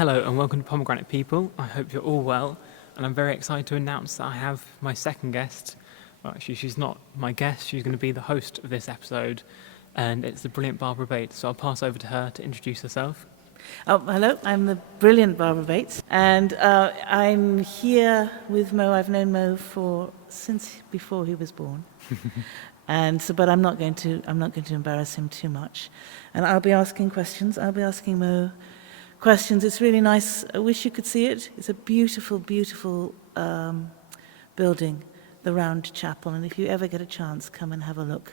Hello and welcome to Pomegranate People. I hope you're all well, and I'm very excited to announce that I have my second guest. Well, actually, she's not my guest, she's going to be the host of this episode, and it's the brilliant Barbara Bates. So I'll pass over to her to introduce herself. Oh, hello, I'm the brilliant Barbara Bates, and I'm here with Mo. I've known Mo since before he was born. But I'm not going to embarrass him too much. And I'll be asking questions. I'll be asking Mo questions. It's really nice. I wish you could see it. It's a beautiful, beautiful building, the Round Chapel. And if you ever get a chance, come and have a look.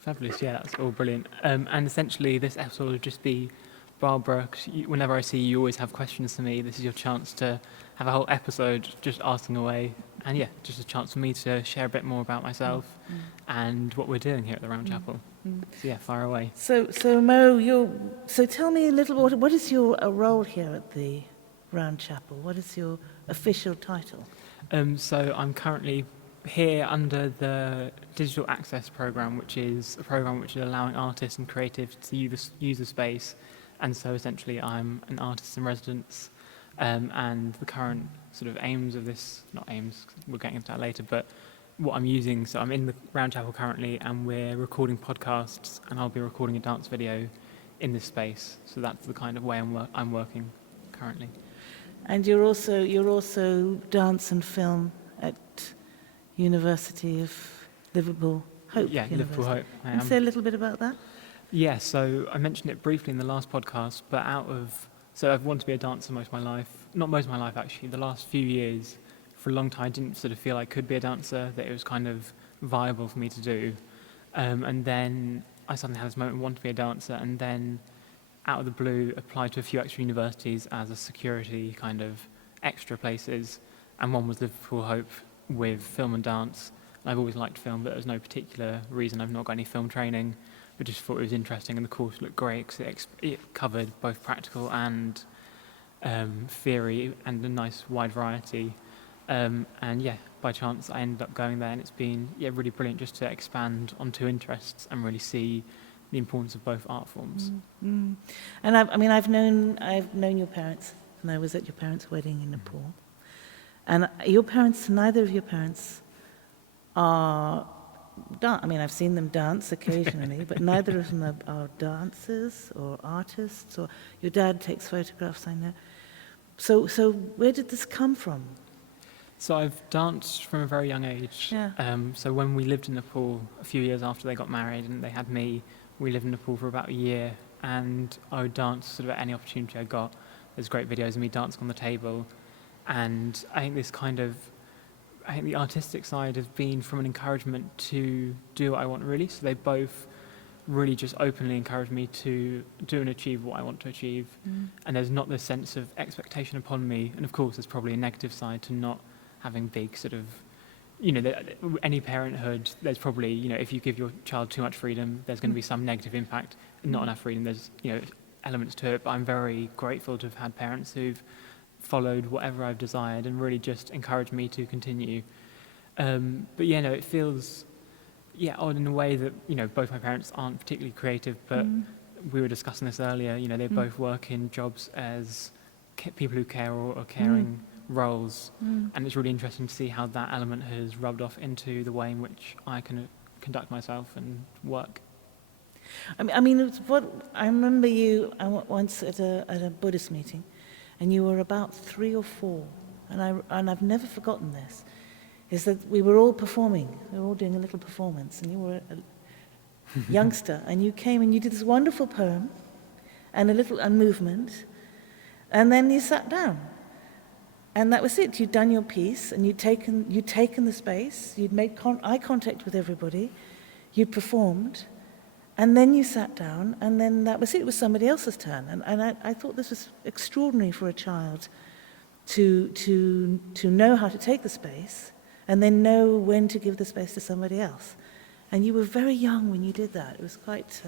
Fabulous, yeah, that's all brilliant. And essentially this episode will just be Barbara, 'cause whenever I see you, you always have questions to me. This is your chance to have a whole episode just asking away. And yeah, just a chance for me to share a bit more about myself and what we're doing here at the Round Chapel. So yeah, fire away. So Mo, so tell me a little bit, what is your role here at the Round Chapel? What is your official title? So I'm currently here under the Digital Access Programme, which is a programme which is allowing artists and creatives to use the space. And so essentially I'm an artist in residence, and the current sort of aims of this, not aims, we're getting into that later, but what I'm using, so I'm in the Round Chapel currently and we're recording podcasts and I'll be recording a dance video in this space. So that's the kind of way I'm working currently. And you're also dance and film at University of Liverpool Hope. Yeah, University. Liverpool Hope. Can you say a little bit about that? Yeah, so I mentioned it briefly in the last podcast, but so I've wanted to be a dancer most of my life, not most of my life actually, the last few years. For a long time I didn't sort of feel I could be a dancer, that it was kind of viable for me to do. And then I suddenly had this moment, wanted to be a dancer, and then out of the blue applied to a few extra universities as a security kind of extra places, and one was Liverpool Hope with film and dance. And I've always liked film, but there was no particular reason. I've not got any film training, but just thought it was interesting, and the course looked great because it covered both practical and theory and a nice wide variety. And yeah, by chance I ended up going there, and it's been really brilliant just to expand on two interests and really see the importance of both art forms. Mm-hmm. And I've known your parents, and I was at your parents' wedding in Nepal. And neither of your parents are. I've seen them dance occasionally, but neither of them are dancers or artists. Or your dad takes photographs, I know. So where did this come from? So I've danced from a very young age. Yeah. So when we lived in Nepal, a few years after they got married and they had me, we lived in Nepal for about a year, and I would dance sort of at any opportunity I got. There's great videos of me dancing on the table, and I think the artistic side has been from an encouragement to do what I want, really. So they both really just openly encourage me to do and achieve what I want to achieve. And there's not this sense of expectation upon me. And of course, there's probably a negative side to not having big sort of, any parenthood, there's probably, if you give your child too much freedom, there's going to be some negative impact. Not enough freedom, there's, elements to it. But I'm very grateful to have had parents who've followed whatever I've desired and really just encouraged me to continue. It feels odd in a way that both my parents aren't particularly creative, but we were discussing this earlier. They both work in jobs as people who care or caring roles, and it's really interesting to see how that element has rubbed off into the way in which I can conduct myself and work. I remember you once at a Buddhist meeting, and you were about 3 or 4, and I've never forgotten this, is that we were all performing, we were all doing a little performance, and you were a youngster, and you came and you did this wonderful poem, and a movement, and then you sat down. And that was it. You'd done your piece, and you'd taken the space, you'd made eye contact with everybody, you'd performed, and then you sat down, and then that was it. It was somebody else's turn. And I thought this was extraordinary for a child to know how to take the space and then know when to give the space to somebody else. And you were very young when you did that. It was quite,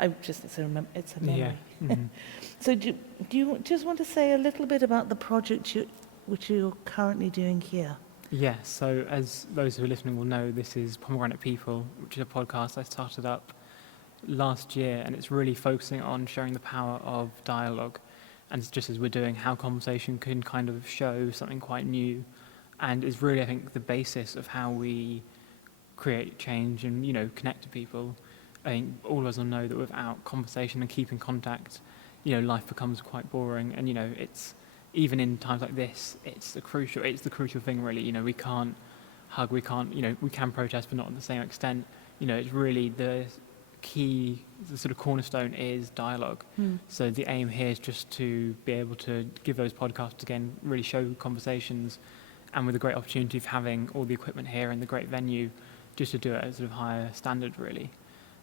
it's a memory. Yeah. Mm-hmm. So do you just want to say a little bit about the project which you're currently doing here? Yeah, so as those who are listening will know, this is Pomegranate People, which is a podcast I started up last year, and it's really focusing on sharing the power of dialogue. and it's just as we're doing, how conversation can kind of show something quite new, and is really, I think, the basis of how we create change and, you know, connect to people. I think all of us will know that without conversation and keeping contact, you know, life becomes quite boring. And, you know, it's, even in times like this, it's the crucial thing, really. You know, we can't hug, we can't, you know, we can protest, but not to the same extent. You know, it's really the key, the sort of cornerstone is dialogue. So the aim here is just to be able to give those podcasts, again, really show conversations, and with the great opportunity of having all the equipment here and the great venue, just to do it at a sort of higher standard, really.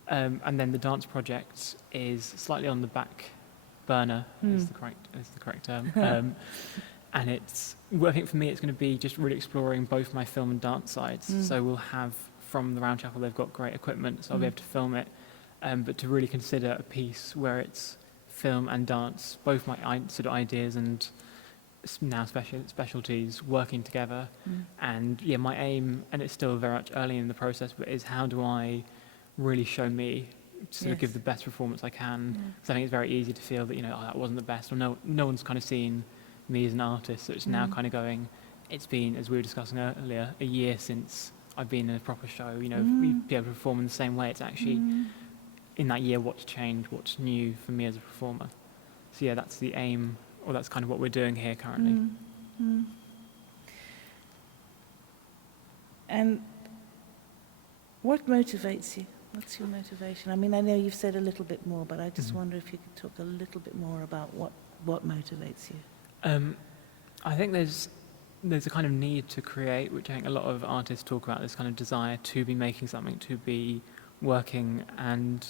And then the dance project is slightly on the back burner, is the correct term. And it's, well, I think for me it's going to be just really exploring both my film and dance sides. So we'll have, from the Round Chapel, they've got great equipment, so I'll be able to film it. But to really consider a piece where it's film and dance, both my sort of ideas and now specialties working together. And yeah, my aim, and it's still very much early in the process, but is how do I really show me, sort of give the best performance I can. Because I think it's very easy to feel that, you know, oh, that wasn't the best, or no one's kind of seen me as an artist. So it's now kind of going, it's been, as we were discussing earlier, a year since I've been in a proper show, you know, be able to perform in the same way. It's actually, in that year, what's changed, what's new for me as a performer. So yeah, that's the aim, or that's kind of what we're doing here currently. And what motivates you? What's your motivation? I mean, I know you've said a little bit more, but I just wonder if you could talk a little bit more about what motivates you. I think there's a kind of need to create, which I think a lot of artists talk about, this kind of desire to be making something, to be working. And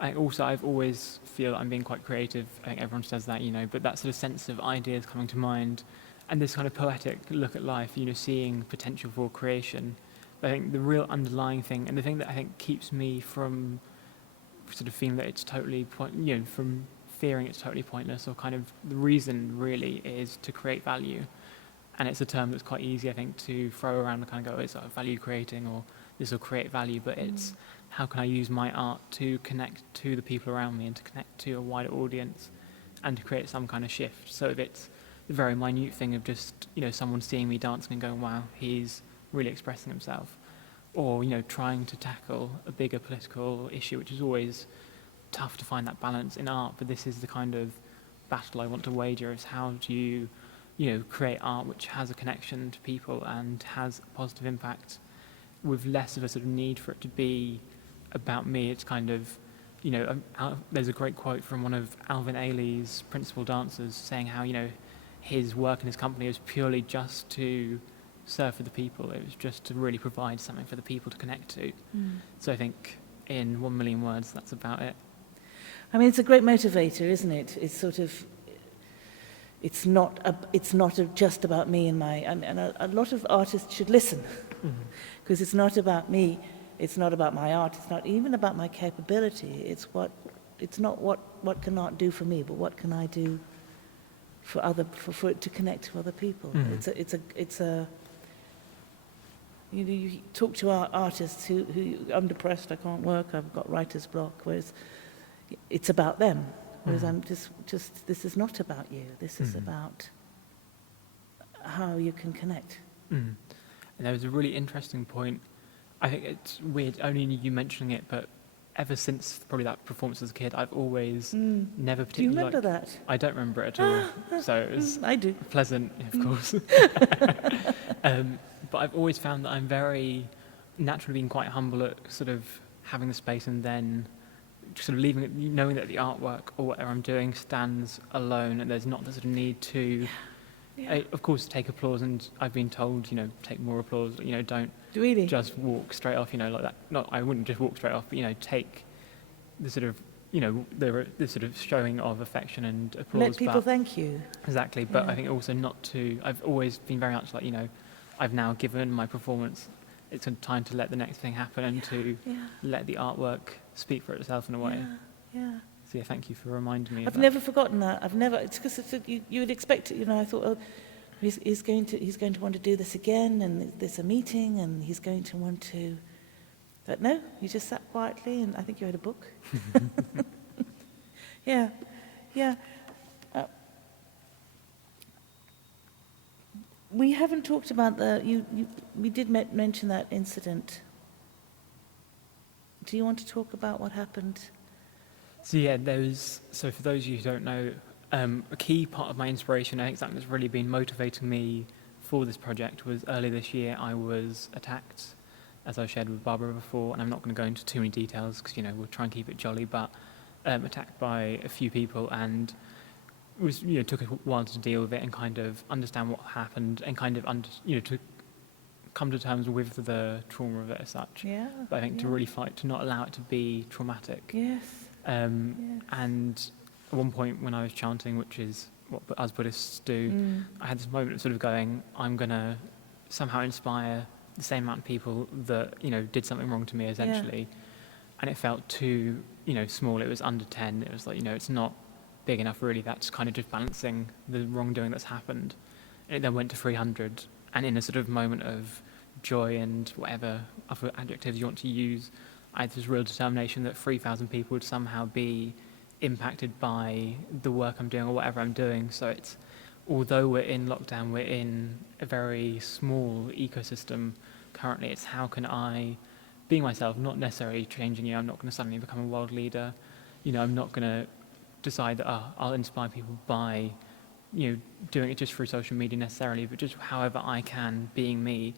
I've always feel I'm being quite creative. I think everyone says that, you know, but that sort of sense of ideas coming to mind and this kind of poetic look at life, you know, seeing potential for creation. But I think the real underlying thing, and the thing that I think keeps me from sort of feeling that it's totally from fearing it's totally pointless, or kind of the reason really is to create value. And it's a term that's quite easy, I think, to throw around and kind of go, it's value creating, or this will create value, but it's how can I use my art to connect to the people around me and to connect to a wider audience and to create some kind of shift. So if it's the very minute thing of just, you know, someone seeing me dancing and going, wow, he's really expressing himself, or, you know, trying to tackle a bigger political issue, which is always tough to find that balance in art, but this is the kind of battle I want to wager, is how do you know, create art which has a connection to people and has a positive impact with less of a sort of need for it to be about me. It's kind of, you know, there's a great quote from one of Alvin Ailey's principal dancers saying how, you know, his work and his company was purely just to serve for the people. It was just to really provide something for the people to connect to. So I think in 1 million words, that's about it. I mean, it's a great motivator, isn't it? It's sort of, it's not just about me and my, and a lot of artists should listen, because it's not about me, it's not about my art, it's not even about my capability. It's not what can art do for me, but what can I do for it to connect to other people. It's a you know, you talk to our artists who I'm depressed, I can't work, I've got writer's block, whereas it's about them. Whereas I'm just this is not about you. This is about how you can connect. And there was a really interesting point. I think it's weird, only you mentioning it, but ever since probably that performance as a kid, I've always never particularly. Do you remember that? I don't remember it at all. So it was I do. pleasant, of course. But I've always found that I'm very naturally being quite humble at sort of having the space, and then sort of leaving it, knowing that the artwork or whatever I'm doing stands alone, and there's not the sort of need to, of course, take applause. And I've been told, you know, take more applause. You know, don't really just walk straight off. You know, like that. Not, I wouldn't just walk straight off, but, you know, take the sort of, you know, the sort of showing of affection and applause. Let people thank you. Exactly, but I think also not to. I've always been very much like, you know, I've now given my performance. It's time to let the next thing happen and to let the artwork speak for itself in a way. So yeah, thank you for reminding me. I've never forgotten that. It's because you would expect it. You know, I thought, oh, he's going to want to do this again, and there's a meeting, and he's going to want to. But no, you just sat quietly, and I think you had a book. We haven't talked about we did mention that incident. Do you want to talk about what happened? So yeah, so for those of you who don't know, a key part of my inspiration, I think something that's really been motivating me for this project was earlier this year I was attacked, as I shared with Barbara before, and I'm not going to go into too many details because, we'll try and keep it jolly, but attacked by a few people, and it was, took a while to deal with it and kind of understand what happened and kind of, to come to terms with the trauma of it as such. Yeah. But I think to really fight to not allow it to be traumatic. Yes. Yes. And at one point when I was chanting, which is what us Buddhists do, I had this moment of sort of going, I'm going to somehow inspire the same amount of people that, did something wrong to me essentially. And it felt too, small. It was under 10. It was like, it's not big enough really. That's kind of just balancing the wrongdoing that's happened. And it then went to 300. And in a sort of moment of joy and whatever other adjectives you want to use, I had this real determination that 3,000 people would somehow be impacted by the work I'm doing or whatever I'm doing. So it's, although we're in lockdown, we're in a very small ecosystem currently. It's how can I, being myself, not necessarily changing I'm not going to suddenly become a world leader. I'm not going to decide that I'll inspire people by, doing it just through social media necessarily, but just however I can, being me,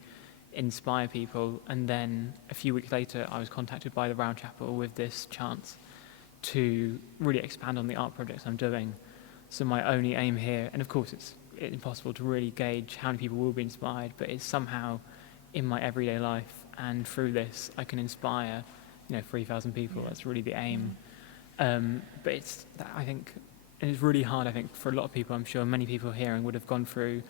inspire people. And then a few weeks later, I was contacted by the Round Chapel with this chance to really expand on the art projects I'm doing. So my only aim here, and of course it's impossible to really gauge how many people will be inspired, but it's somehow in my everyday life and through this I can inspire 3,000 people. That's really the aim. But it's that, I think, and it's really hard, I think, for a lot of people. I'm sure many people hearing would have gone through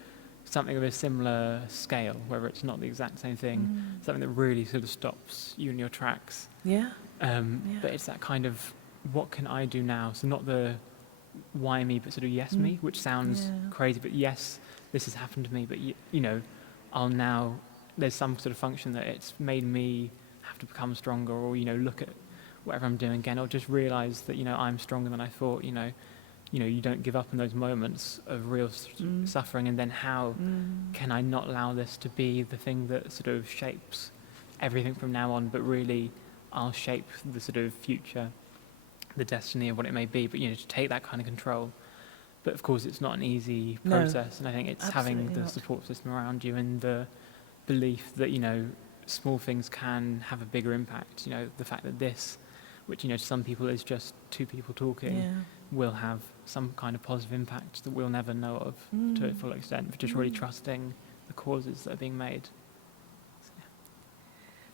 something of a similar scale, whether it's not the exact same thing, something that really sort of stops you in your tracks. But it's that kind of, what can I do now? So not the why me, but sort of yes me, which sounds crazy, but yes, this has happened to me, but I'll now, there's some sort of function that it's made me have to become stronger, or look at whatever I'm doing again, or just realize that I'm stronger than I thought. You don't give up in those moments of real suffering, and then how can I not allow this to be the thing that sort of shapes everything from now on, but really I'll shape the sort of future, the destiny of what it may be, but to take that kind of control. But of course it's not an easy process, and I think it's having the support system around you and the belief that small things can have a bigger impact. The fact that this, which to some people is just two people talking, will have some kind of positive impact that we'll never know of to a full extent, but just really trusting the causes that are being made. So,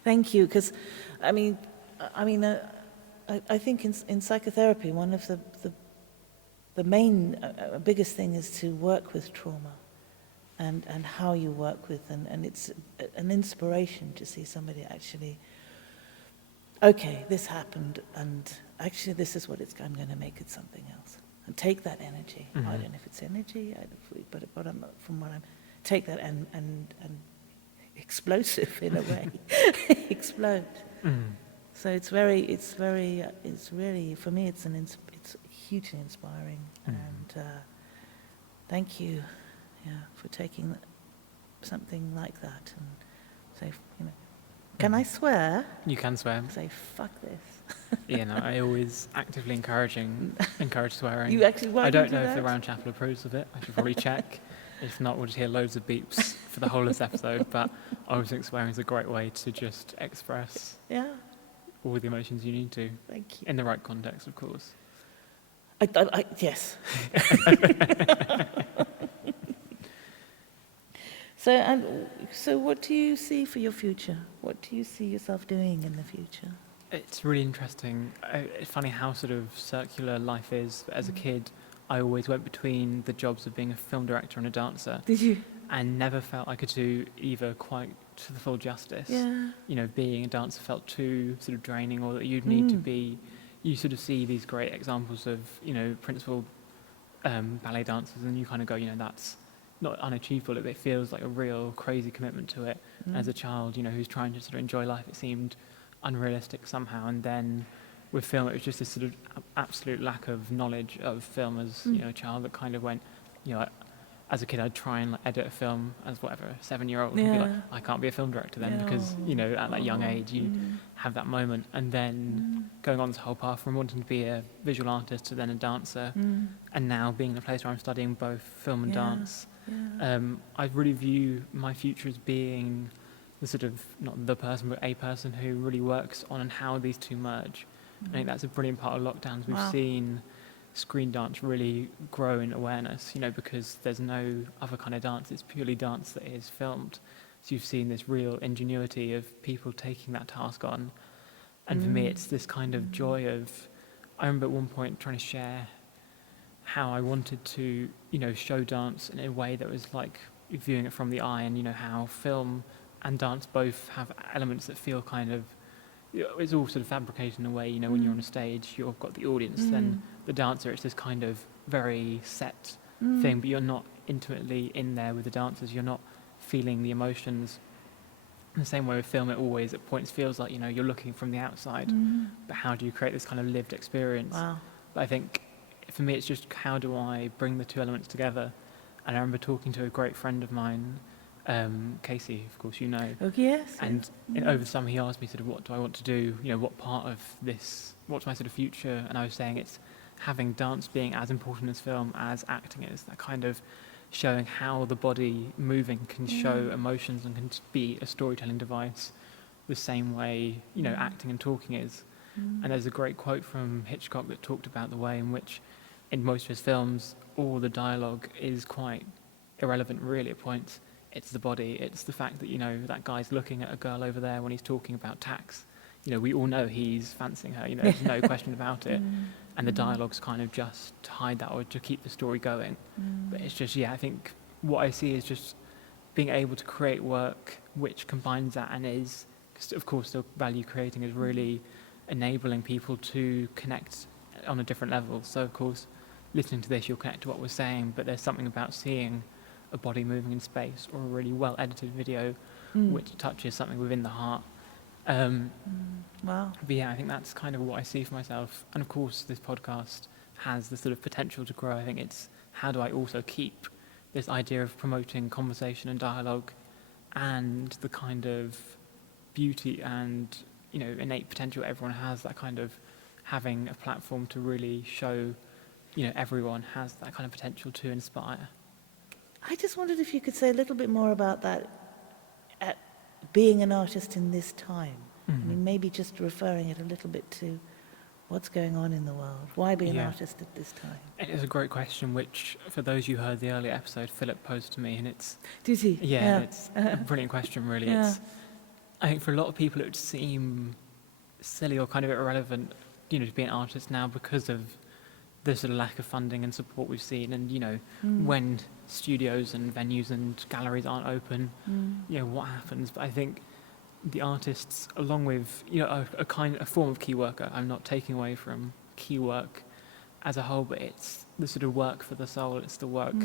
Thank you, because I think in psychotherapy, one of the main, biggest thing is to work with trauma, and how you work with, and it's an inspiration to see somebody actually, okay, this happened, and actually this is what I'm going to make it something else, and take that energy. I don't know if it's energy, but from what I'm, take that and explosive in a way, explode. So it's really, for me, it's hugely inspiring, and thank you, for taking something like that and say, can I swear? you can swear. Say, fuck this. I always actively encourage swearing. You actually I don't know if that? the Round Chapel approves of it. I should probably check. If not, we'll just hear loads of beeps for the whole of this episode. But I always think swearing is a great way to just express all the emotions you need to. Thank you. In the right context, of course. Yes. So what do you see for your future? What do you see yourself doing in the future? It's really interesting. It's funny how sort of circular life is. But as a kid, I always went between the jobs of being a film director and a dancer. Did you? And never felt I could do either quite to the full justice. Being a dancer felt too sort of draining, or that you'd need to be, you sort of see these great examples of, principal ballet dancers, and you kind of go, that's not unachievable. It feels like a real crazy commitment to it. As a child, who's trying to sort of enjoy life, it seemed unrealistic somehow. And then with film, it was just this sort of absolute lack of knowledge of film as a child that kind of went, as a kid, I'd try and like, edit a film as whatever, a 7-year-old, and be like, Yeah. I can't be a film director then, because, Oh. you know, at that young age, you have that moment. And then going on this whole path from wanting to be a visual artist to then a dancer, and now being in a place where I'm studying both film and Yeah. dance, Yeah. I really view my future as being the sort of, not the person, but a person who really works on and how these two merge. I think that's a brilliant part of lockdowns. We've Wow. seen screen dance really grow in awareness, you know, because there's no other kind of dance. It's purely dance that is filmed. So you've seen this real ingenuity of people taking that task on. And for me, it's this kind of joy of, I remember at one point trying to share how I wanted to, you know, show dance in a way that was like viewing it from the eye, and, you know, how film and dance both have elements that feel kind of, it's all sort of fabricated in a way, you know, when you're on a stage, you've got the audience, then the dancer, it's this kind of very set thing, but you're not intimately in there with the dancers, you're not feeling the emotions. In the same way with film, it always at points feels like, you know, you're looking from the outside, but how do you create this kind of lived experience? Wow. But I think for me, it's just how do I bring the two elements together? And I remember talking to a great friend of mine, Casey, of course you know. Oh, yes. And over the summer, he asked me sort of, what do I want to do? You know, what part of this, what's my sort of future? And I was saying it's having dance being as important as film as acting is, that kind of showing how the body moving can show emotions and can be a storytelling device the same way, you know, acting and talking is. And there's a great quote from Hitchcock that talked about the way in which in most of his films, all the dialogue is quite irrelevant really at points. It's the body, it's the fact that, you know, that guy's looking at a girl over there when he's talking about tax. You know, we all know he's fancying her, you know, there's no question about it. And the dialogue's kind of just to hide that or to keep the story going. But it's just, yeah, I think what I see is just being able to create work which combines that and is, of course, still value creating is really enabling people to connect on a different level. So, of course, listening to this, you'll connect to what we're saying, but there's something about seeing a body moving in space or a really well-edited video which touches something within the heart. Wow. But yeah, I think that's kind of what I see for myself. And of course, this podcast has the sort of potential to grow. I think it's how do I also keep this idea of promoting conversation and dialogue and the kind of beauty and, you know, innate potential everyone has, that kind of having a platform to really show, you know, everyone has that kind of potential to inspire. I just wondered if you could say a little bit more about that, being an artist in this time. I mean, maybe just referring it a little bit to what's going on in the world. Why be an artist at this time? It is a great question, which, for those you heard the earlier episode, Philip posed to me, and it's... Did he? Yeah, it's a brilliant question, really. Yeah. It's, I think for a lot of people it would seem silly or kind of irrelevant, you know, to be an artist now because of the sort of lack of funding and support we've seen, and, you know, when studios and venues and galleries aren't open, you know, what happens? But I think the artists, along with, you know, a form of key worker, I'm not taking away from key work as a whole, but it's the sort of work for the soul, it's the work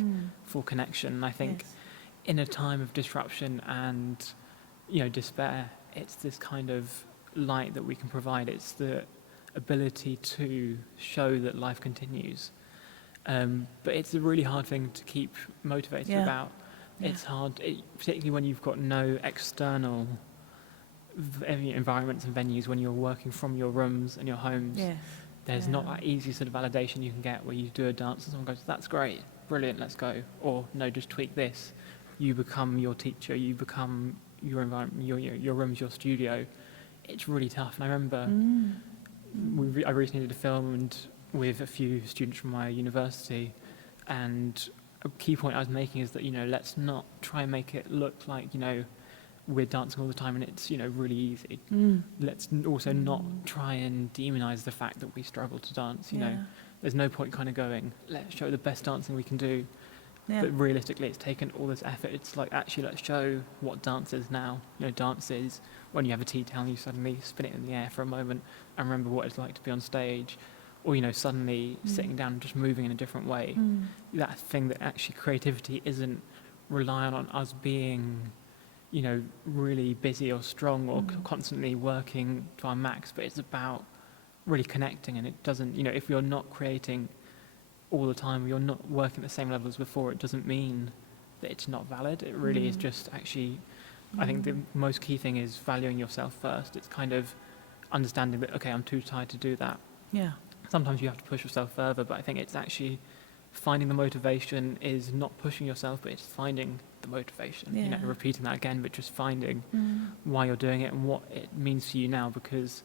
for connection. And I think Yes. in a time of disruption and, you know, despair, it's this kind of light that we can provide. It's the ability to show that life continues. But it's a really hard thing to keep motivated about. It's hard, particularly when you've got no external environments and venues, when you're working from your rooms and your homes. Yes. There's not that easy sort of validation you can get where you do a dance and someone goes, that's great, brilliant, let's go. Or, no, just tweak this. You become your teacher, you become your environment, your room's your studio. It's really tough. And I remember I recently did a film and with a few students from my university, and a key point I was making is that, you know, let's not try and make it look like, you know, we're dancing all the time and it's, you know, really easy. Let's also not try and demonize the fact that we struggle to dance, you know. There's no point kind of going, let's show the best dancing we can do. But realistically, it's taken all this effort. It's like, actually, let's show what dance is now. You know, dance is when you have a tea towel and you suddenly spin it in the air for a moment and remember what it's like to be on stage. Or, you know, suddenly sitting down and just moving in a different way. That thing that actually creativity isn't reliant on us being, you know, really busy or strong or constantly working to our max, but it's about really connecting. And it doesn't, you know, if you're not creating all the time, you're not working at the same level as before, it doesn't mean that it's not valid. It really is just actually, I think the most key thing is valuing yourself first. It's kind of understanding that, okay, I'm too tired to do that. Yeah. Sometimes you have to push yourself further, but I think it's actually finding the motivation is not pushing yourself, but it's finding the motivation. You know, Yeah. repeating that again, but just finding why you're doing it and what it means for you now, because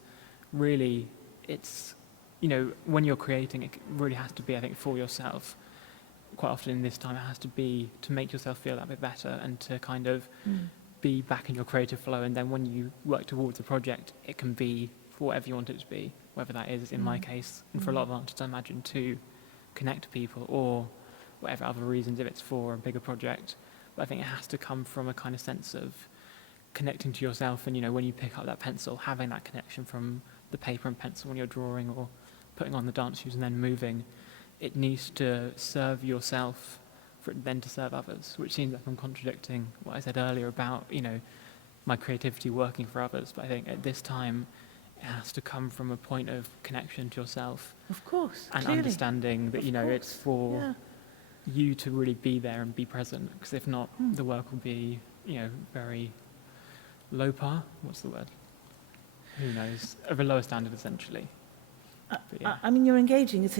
really it's, you know, when you're creating, it really has to be, I think, for yourself. Quite often in this time, it has to be to make yourself feel that bit better and to kind of be back in your creative flow. And then when you work towards a project, it can be for whatever you want it to be, whether that is, in my case, and for a lot of artists, I imagine, to connect to people or whatever other reasons, if it's for a bigger project. But I think it has to come from a kind of sense of connecting to yourself. And, you know, when you pick up that pencil, having that connection from the paper and pencil when you're drawing or putting on the dance shoes and then moving, it needs to serve yourself for it then to serve others, which seems like I'm contradicting what I said earlier about, you know, my creativity working for others. But I think at this time, it has to come from a point of connection to yourself. Of course. And clearly. understanding that, Of you know, course. it's for Yeah. you to really be there and be present. Because if not, the work will be, you know, very low par. What's the word? Who knows? Of a lower standard, essentially. But yeah. I mean, you're engaging. That's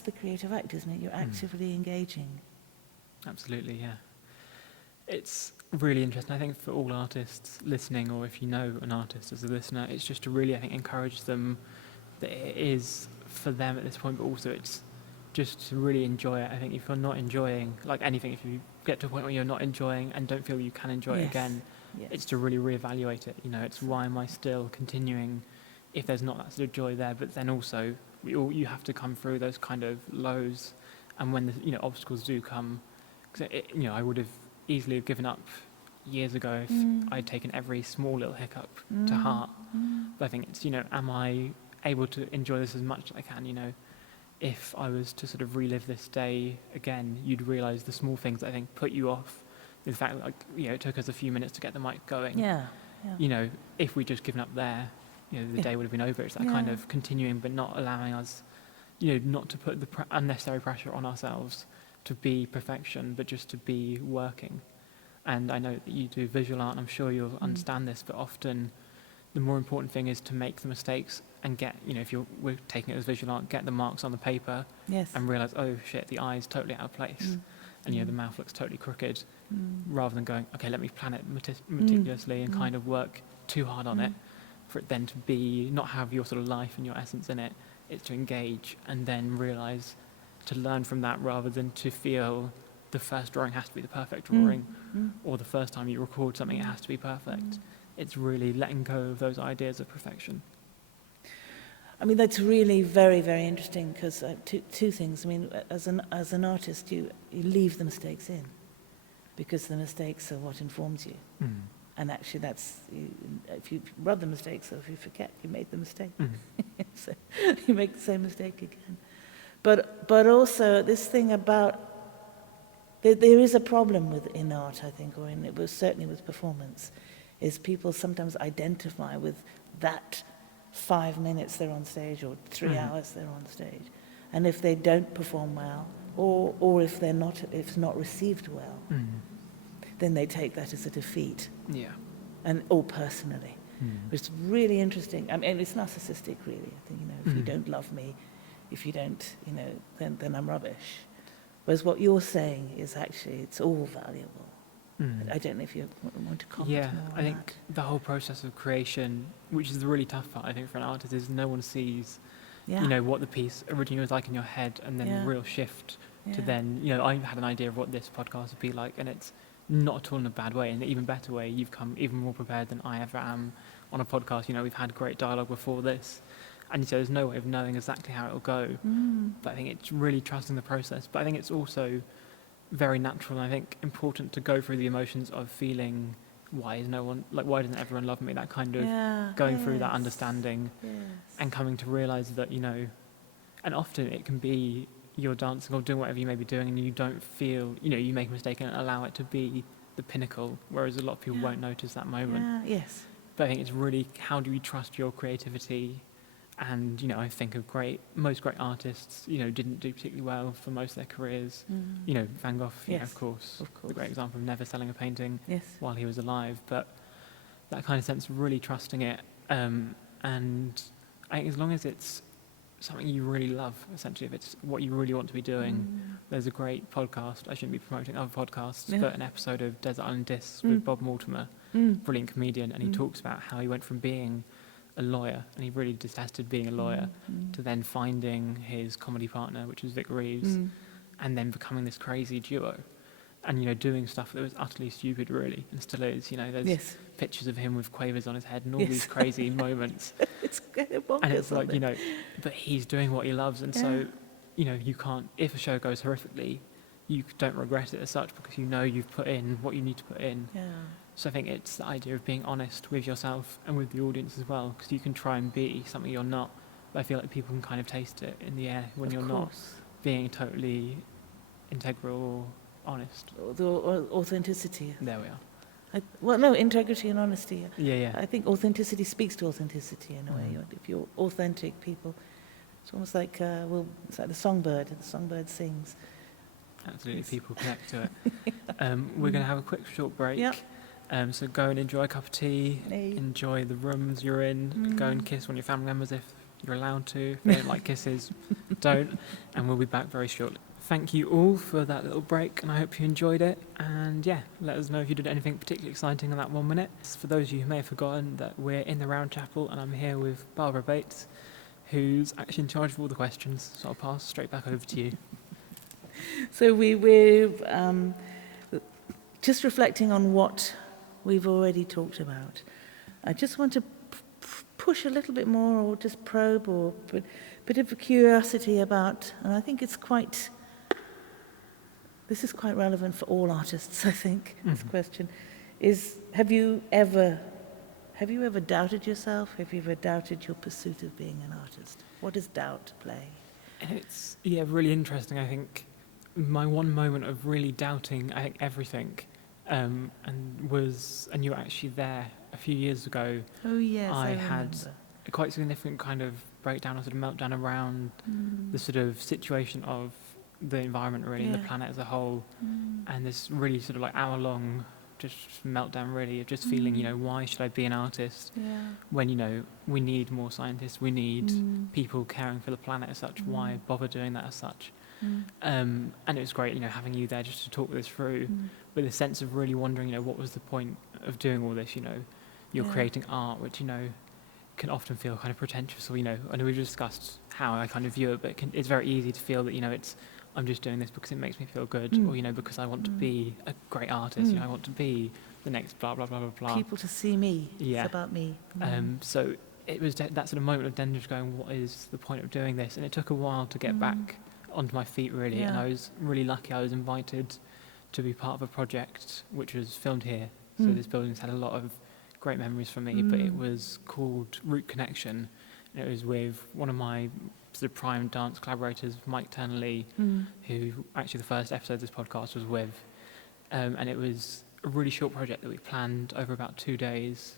the creative act, isn't it? You're actively engaging. Absolutely, yeah. It's really interesting, I think, for all artists listening, or if you know an artist as a listener, it's just to really, I think, encourage them that it is for them at this point, but also it's just to really enjoy it. I think if you're not enjoying, like anything, if you get to a point where you're not enjoying and don't feel you can enjoy it again, Yes. it's to really reevaluate it. You know, it's why am I still continuing if there's not that sort of joy there? But then also, you have to come through those kind of lows, and when the, you know, obstacles do come, because you know, I would have easily have given up years ago if I'd taken every small little hiccup to heart. But I think it's, you know, am I able to enjoy this as much as I can? You know, if I was to sort of relive this day again, you'd realise the small things that I think put you off. The fact that, like, you know, it took us a few minutes to get the mic going. Yeah. You know, if we'd just given up there, you know, the day would have been over. It's that kind of continuing, but not allowing us, you know, not to put the unnecessary pressure on ourselves to be perfection, but just to be working. And I know that you do visual art, and I'm sure you'll understand this, but often the more important thing is to make the mistakes and get, you know, if we're taking it as visual art, get the marks on the paper Yes. and realise, oh shit, the eye's totally out of place. And, you know, the mouth looks totally crooked, rather than going, okay, let me plan it meticulously and kind of work too hard on it for it then to be, not have your sort of life and your essence in it. It's to engage and then realise, to learn from that, rather than to feel the first drawing has to be the perfect drawing, or the first time you record something, it has to be perfect. It's really letting go of those ideas of perfection. I mean, that's really very, very interesting, because two things. I mean, as an artist, you leave the mistakes in, because the mistakes are what informs you. And actually, if you rub the mistakes off, you forget you made the mistake. So you make the same mistake again. But also this thing about there is a problem in art, I think, or certainly with performance, is people sometimes identify with that 5 minutes they're on stage or 3 hours they're on stage, and if they don't perform well, or if it's not received well, then they take that as a defeat. Yeah. Or personally. It's really interesting. I mean, it's narcissistic, really. I think, you know, if you don't love me, if you don't, you know, then I'm rubbish. Whereas what you're saying is actually, it's all valuable. I don't know if you want to comment more on I think the whole process of creation, which is the really tough part, I think, for an artist, is no one sees, you know, what the piece originally was like in your head, and then the real shift to then, you know, I had an idea of what this podcast would be like, and it's not at all in a bad way, in an even better way. You've come even more prepared than I ever am on a podcast. You know, we've had great dialogue before this, and so there's no way of knowing exactly how it'll go. But I think it's really trusting the process. But I think it's also very natural, and I think important to go through the emotions of feeling, why doesn't everyone love me? That kind of going through that understanding and coming to realise that, you know, and often it can be you're dancing or doing whatever you may be doing, and you don't feel, you know, you make a mistake and allow it to be the pinnacle, whereas a lot of people won't notice that moment. Yes. But I think it's really, how do you trust your creativity And, I think most great artists, didn't do particularly well for most of their careers. Van Gogh, Yes, of course, of course. the great example of never selling a painting Yes. while he was alive. But that kind of sense of really trusting it. And I think as long as it's something you really love, essentially, if it's what you really want to be doing, there's a great podcast, I shouldn't be promoting other podcasts, but an episode of Desert Island Discs with Bob Mortimer, brilliant comedian, and he talks about how he went from being a lawyer, and he really detested being a lawyer, to then finding his comedy partner, which was Vic Reeves, and then becoming this crazy duo. And, doing stuff that was utterly stupid, really, and still is. There's pictures of him with quavers on his head and all these crazy moments. It's bonkers, And it's like, but he's doing what he loves. And so, you can't, if a show goes horrifically, you don't regret it as such because you've put in what you need to put in. Yeah. So I think it's the idea of being honest with yourself and with the audience as well, because you can try and be something you're not, but I feel like people can kind of taste it in the air when you're not being totally integral or honest. The authenticity. There we are. Integrity and honesty. Yeah. I think authenticity speaks to authenticity in a way. If you're authentic, people, it's almost like, it's like the songbird. The songbird sings. Absolutely, people connect to it. We're going to have a quick short break. Yeah. So go and enjoy a cup of tea, enjoy the rooms you're in, go and kiss one of your family members if you're allowed to. If they don't like kisses, don't. And we'll be back very shortly. Thank you all for that little break, and I hope you enjoyed it. And let us know if you did anything particularly exciting in that 1 minute. For those of you who may have forgotten that we're in the Round Chapel, and I'm here with Barbara Bates, who's actually in charge of all the questions. So I'll pass straight back over to you. So we're just reflecting on what we've already talked about. I just want to push a little bit more, or just probe, or a bit of a curiosity about, and I think this is quite relevant for all artists, I think, this question, is have you ever doubted yourself? Have you ever doubted your pursuit of being an artist? What does doubt play? And it's, really interesting. I think my one moment of really doubting, everything, and you were actually there a few years ago. Oh yes, I had remember. a quite significant kind of breakdown or sort of meltdown around the sort of situation of the environment, really, and the planet as a whole, and this really sort of like hour-long just meltdown, really, of just feeling, why should I be an artist when, we need more scientists, we need people caring for the planet as such, why bother doing that as such? And it was great, having you there just to talk this through, with a sense of really wondering, what was the point of doing all this, you're creating art, which, can often feel kind of pretentious, or, I know we've discussed how I kind of view it, but it's very easy to feel that, I'm just doing this because it makes me feel good, or, because I want to be a great artist, I want to be the next blah, blah, blah, blah, blah. People to see me. Yeah. It's about me. So it was that sort of moment of then just going, what is the point of doing this? And it took a while to get back onto my feet, really, and I was really lucky. I was invited to be part of a project which was filmed here. So this building's had a lot of great memories for me, but it was called Root Connection, and it was with one of my sort of prime dance collaborators, Mike Turnley, who actually the first episode of this podcast was with, and it was a really short project that we planned over about 2 days,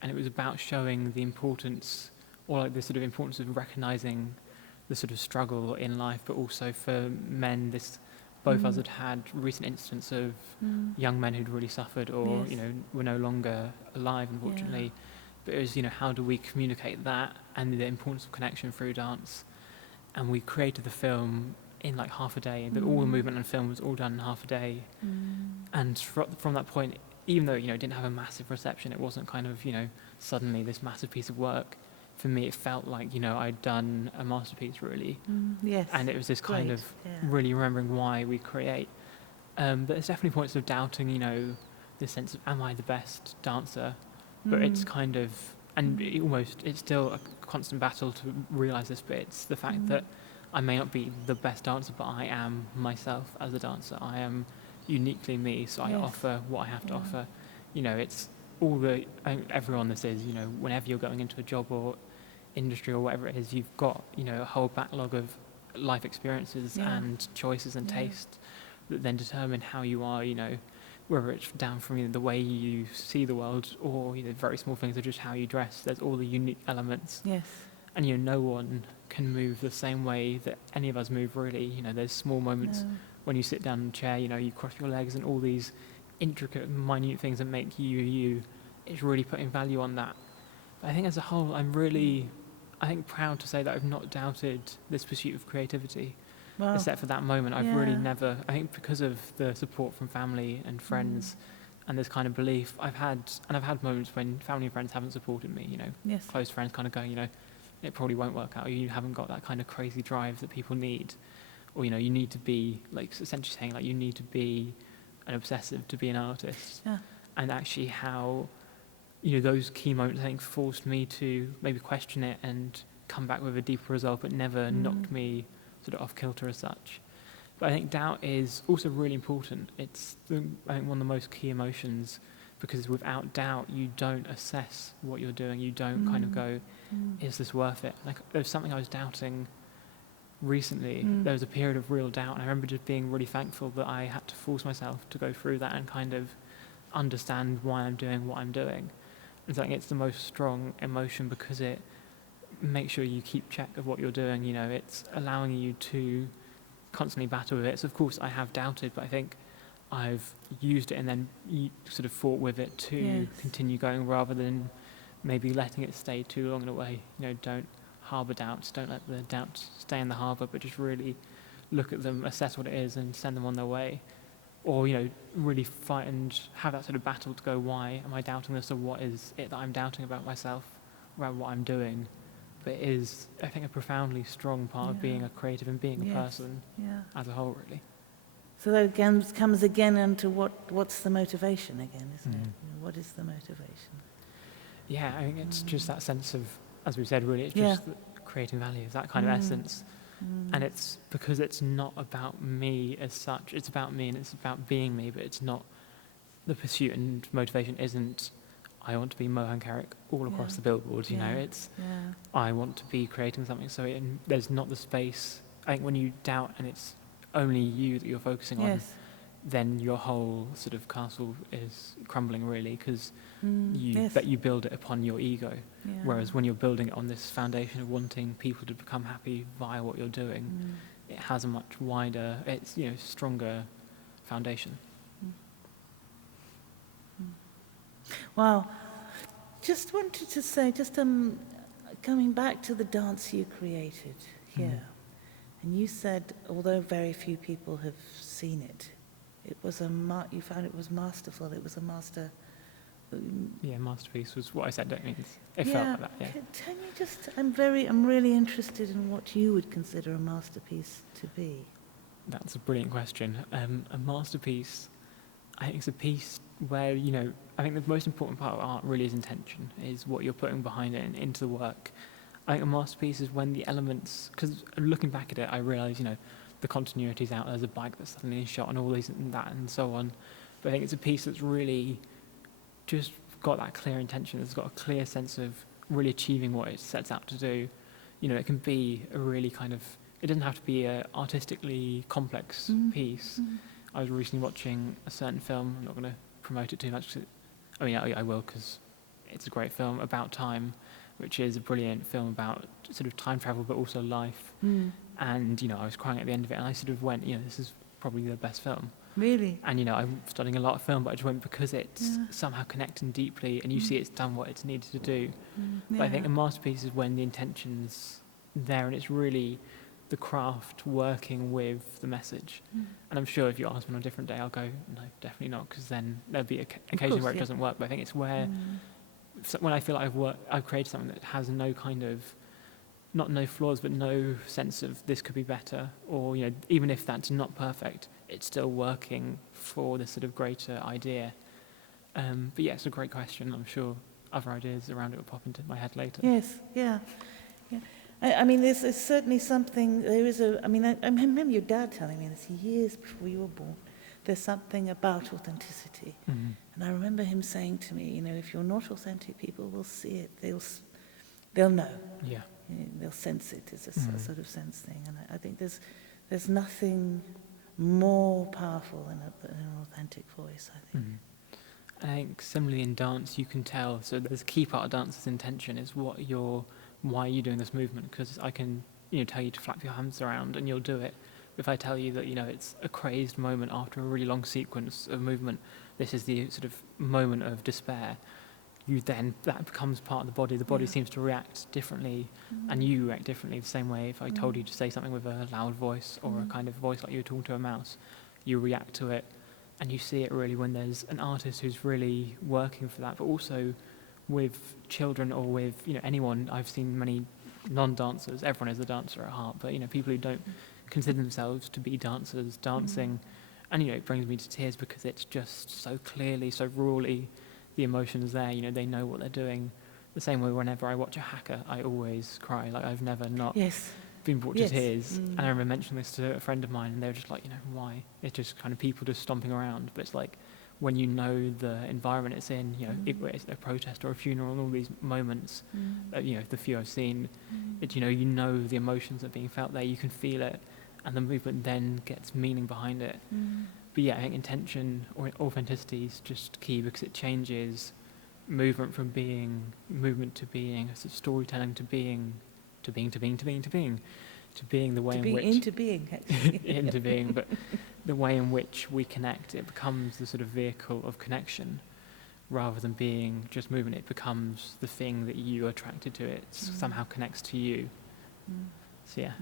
and it was about showing the importance, or like the sort of importance of recognising the sort of struggle in life, but also for men, both of us had had recent instances of young men who'd really suffered, or were no longer alive, unfortunately. But it was, how do we communicate that and the importance of connection through dance? And we created the film in like half a day. All the movement and film was all done in half a day. And from that point, even though it didn't have a massive reception, it wasn't kind of suddenly this massive piece of work. For me, it felt like I'd done a masterpiece, really. Yes. And it was this kind of really remembering why we create. But there's definitely points of doubting, this sense of, am I the best dancer? But it's kind of, and it's still a constant battle to realise this, but it's the fact that I may not be the best dancer, but I am myself as a dancer. I am uniquely me, so I offer what I have to offer. It's all everyone this is, whenever you're going into a job or industry or whatever it is, you've got, a whole backlog of life experiences and choices and tastes that then determine how you are, whether it's down from the way you see the world, or very small things, or just how you dress. There's all the unique elements. Yes. And no one can move the same way that any of us move, really. There's small moments No. when you sit down in a chair, you cross your legs, and all these intricate, minute things that make you you. It's really putting value on that. But I think as a whole, I'm really, proud to say that I've not doubted this pursuit of creativity. Well, Except for that moment, I've really yeah. never, I think because of the support from family and friends and this kind of belief I've had moments when family and friends haven't supported me, Yes. close friends kind of going, it probably won't work out, or you haven't got that kind of crazy drive that people need, or, you need to be, like, essentially saying, like, you need to be an obsessive to be an artist. Yeah. And actually how, those key moments, I think, forced me to maybe question it and come back with a deeper result, but never knocked me sort of off kilter as such. But I think doubt is also really important. It's, I think, one of the most key emotions, because without doubt, you don't assess what you're doing. You don't kind of go, is this worth it? Like, there was something I was doubting recently. There was a period of real doubt, and I remember just being really thankful that I had to force myself to go through that and kind of understand why I'm doing what I'm doing. And so I think it's the most strong emotion, because it makes sure you keep check of what you're doing. It's allowing you to constantly battle with it. So of course I have doubted, but I think I've used it and then sort of fought with it to continue going, rather than maybe letting it stay too long in a way. Don't harbour doubts, don't let the doubts stay in the harbour, but just really look at them, assess what it is, and send them on their way. Or, really fight and have that sort of battle to go, why am I doubting this, or what is it that I'm doubting about myself, about what I'm doing? But it is, I think, a profoundly strong part of being a creative and being a person as a whole, really. So that again comes again into what's the motivation again, isn't it? What is the motivation? Yeah, I think it's just that sense of, as we said, really, it's just creating value, that kind of essence. And it's because it's not about me as such, it's about me and it's about being me, but it's not, the pursuit and motivation isn't, I want to be Mohan-keryk all across the billboards, it's, I want to be creating something. So there's not the space. I think when you doubt and it's only you that you're focusing on, then your whole sort of castle is crumbling, really, because you build it upon your ego. Whereas when you're building it on this foundation of wanting people to become happy via what you're doing, it has a much wider, it's, stronger foundation. Wow. Just wanted to say, coming back to the dance you created here, and you said, although very few people have seen it, it was you found it was masterful. It was a master. Masterpiece was what I said. That means it felt like that. Yeah. Can you just? I'm really interested in what you would consider a masterpiece to be. That's a brilliant question. A masterpiece, I think, is a piece where, I think the most important part of art really is intention, is what you're putting behind it and into the work. I think a masterpiece is when the elements, because looking back at it, I realise, the continuity's out, there's a bike that's suddenly shot and all these and that and so on. But I think it's a piece that's really just got that clear intention, it's got a clear sense of really achieving what it sets out to do. It can be a really kind of, it doesn't have to be an artistically complex piece. I was recently watching a certain film, I'm not going to promote it too much, I will, because it's a great film, About Time, which is a brilliant film about sort of time travel but also life. And I was crying at the end of it, and I sort of went, this is probably the best film. Really? And I'm studying a lot of film, but I just went because it's somehow connecting deeply, and you see it's done what it's needed to do. But I think a masterpiece is when the intention's there, and it's really the craft working with the message. And I'm sure if you ask me on a different day, I'll go, no, definitely not, because then there'll be occasions where it doesn't work. But I think it's where, when I feel like I've created something that has no kind of, not no flaws, but no sense of this could be better, or even if that's not perfect, it's still working for this sort of greater idea. But yeah, it's a great question. I'm sure other ideas around it will pop into my head later. Yes, yeah. I mean, there's certainly something, I remember your dad telling me this years before you were born. There's something about authenticity. And I remember him saying to me, if you're not authentic, people will see it. They'll know. Yeah. They'll sense it. It's a sort of sense thing. And I think there's nothing more powerful than an authentic voice, I think. I think similarly in dance, you can tell. So there's a key part of dance's intention is what you're why are you doing this movement? Because I can, tell you to flap your hands around and you'll do it. If I tell you that, it's a crazed moment after a really long sequence of movement, this is the sort of moment of despair, that becomes part of the body. The body Yeah. seems to react differently, and you react differently the same way. If I told you to say something with a loud voice or a kind of voice like you were talking to a mouse, you react to it, and you see it really when there's an artist who's really working for that. But also with children or with anyone, I've seen many non-dancers. Everyone is a dancer at heart, but people who don't consider themselves to be dancers dancing, and it brings me to tears because it's just so clearly, so rawly, the emotions there. They know what they're doing. The same way whenever I watch a hacker, I always cry. Like, I've never not Yes. been brought to Yes. tears. And I remember mentioning this to a friend of mine, and they were just like, why? It's just kind of people just stomping around. But it's like, when you know the environment it's in, it's a protest or a funeral, and all these moments, the few I've seen, it, you know the emotions that are being felt there. You can feel it, and the movement then gets meaning behind it. But yeah, I think intention or authenticity is just key, because it changes movement from being movement to being, sort of storytelling to being the way To in be which into being, actually. into being, but the way in which we connect, it becomes the sort of vehicle of connection rather than being just movement. It becomes the thing that you are attracted to. It somehow connects to you. So yeah,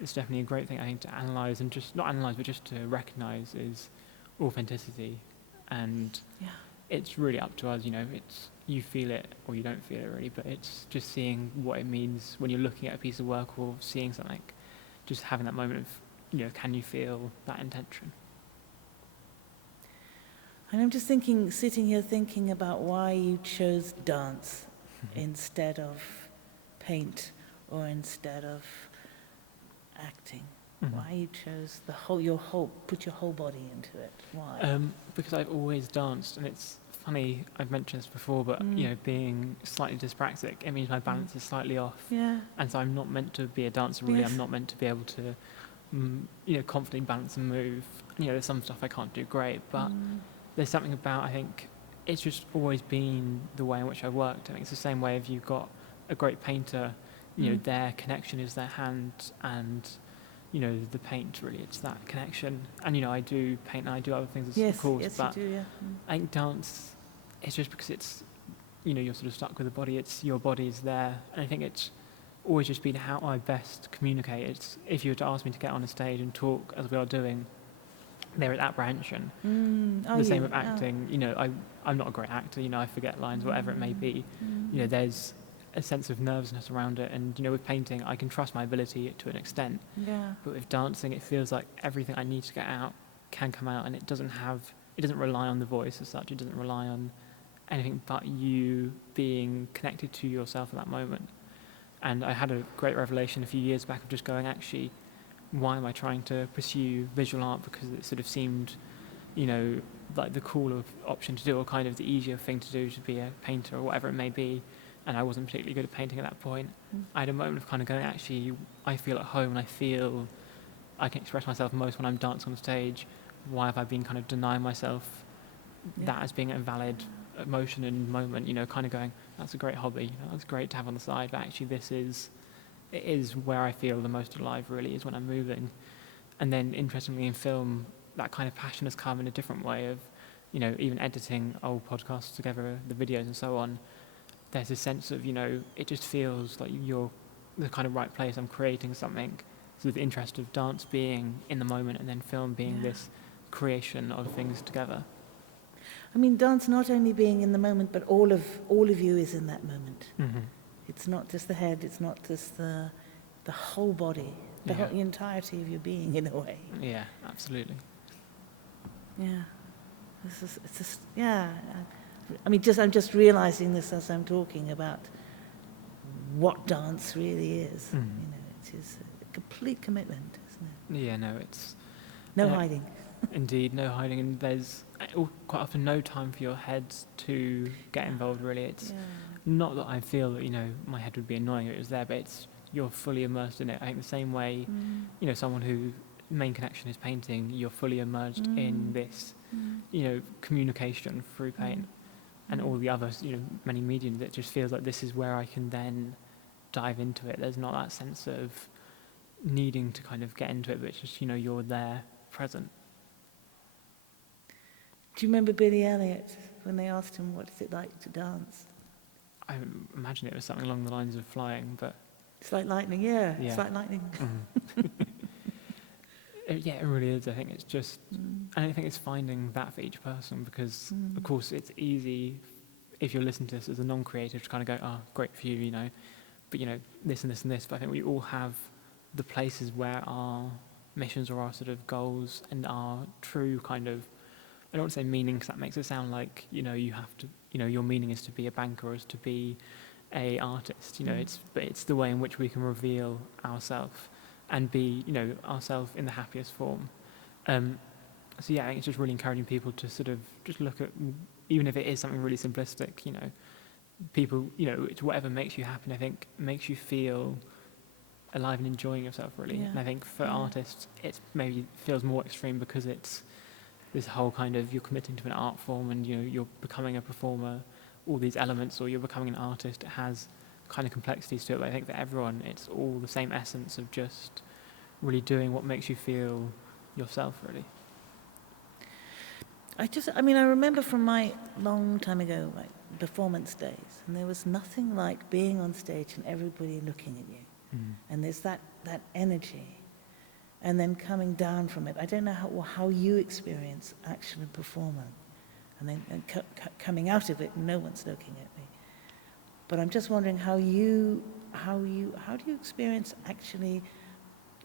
it's definitely a great thing, I think, to analyse, and just not analyse, but just to recognise is authenticity. And Yeah. it's really up to us, it's, you feel it or you don't feel it really, but it's just seeing what it means when you're looking at a piece of work or seeing something, just having that moment of, can you feel that intention? And I'm just sitting here thinking about why you chose dance instead of paint or instead of acting. Why you chose put your whole body into it? Why? Because I've always danced, and it's funny, I've mentioned this before, but being slightly dyspraxic, it means my balance is slightly off. Yeah. And so I'm not meant to be a dancer, really. Yes. I'm not meant to be able to, confidently balance and move. There's some stuff I can't do great, but there's something about, I think, it's just always been the way in which I worked. I think it's the same way if you've got a great painter, their connection is their hand and, the paint, really, it's that connection. And, I do paint and I do other things, of course, yes, but you do, yeah. I think dance, it's just because it's, you're sort of stuck with the body, your body's there. And I think it's always just been how I best communicate. It's, if you were to ask me to get on a stage and talk, as we are doing, there is apprehension. The same with acting. I'm not a great actor, I forget lines, whatever it may be. There's a sense of nervousness around it. And, with painting, I can trust my ability to an extent. Yeah. But with dancing, it feels like everything I need to get out can come out, and it doesn't rely on the voice as such. It doesn't rely on anything but you being connected to yourself at that moment. And I had a great revelation a few years back of just going, actually, why am I trying to pursue visual art? Because it sort of seemed, like the cooler option to do, or kind of the easier thing to do, to be a painter or whatever it may be. And I wasn't particularly good at painting at that point. I had a moment of kind of going, actually, I feel at home and I feel I can express myself most when I'm dancing on stage. Why have I been kind of denying myself that as being a valid emotion and moment, kind of going, that's a great hobby, that's great to have on the side, but actually it is where I feel the most alive, really, is when I'm moving. And then, interestingly, in film, that kind of passion has come in a different way of, even editing old podcasts together, the videos and so on. There's a sense of, it just feels like you're the kind of right place. I'm creating something. So the interest of dance being in the moment, and then film being this creation of things together. I mean, dance not only being in the moment, but all of you is in that moment. It's not just the head, it's not just the whole body, the entirety of your being, in a way. Yeah, absolutely. Yeah. It's just, yeah. I mean, I'm just realizing this as I'm talking about what dance really is. It is a complete commitment, isn't it? Yeah, no, it's... No hiding. Indeed, no hiding, and there's quite often no time for your head to get involved, really. It's not that I feel that, my head would be annoying if it was there, but it's, you're fully immersed in it. I think the same way, someone who main connection is painting, you're fully immersed in this, communication through paint. And all the other, many mediums, it just feels like this is where I can then dive into it. There's not that sense of needing to kind of get into it, but it's just, you're there, present. Do you remember Billy Elliot when they asked him, what is it like to dance? I imagine it was something along the lines of flying, but... It's like lightning, yeah. It's like lightning. It really is. I think it's just... And I think it's finding that for each person, because, of course, it's easy, if you're listening to this as a non-creative, to kind of go, oh, great for you, but, this and this and this. But I think we all have the places where our missions or our sort of goals and our true kind of... I don't want to say meaning, because that makes it sound like, you have to... your meaning is to be a banker or is to be a artist, but it's the way in which we can reveal ourselves and be, ourselves in the happiest form. So yeah, I think it's just really encouraging people to sort of just look at, even if it is something really simplistic, people, it's whatever makes you happy, and I think makes you feel alive and enjoying yourself, really. Yeah. And I think for artists, it maybe feels more extreme because it's this whole kind of, you're committing to an art form and you're becoming a performer, all these elements, or you're becoming an artist. It has kind of complexities to it, but I think for everyone it's all the same essence of just really doing what makes you feel yourself, really. I remember from my long time ago, like performance days, and there was nothing like being on stage and everybody looking at you. And there's that energy. And then coming down from it, I don't know how you experience actually performing, and then coming out of it, no one's looking at me. But I'm just wondering how do you experience actually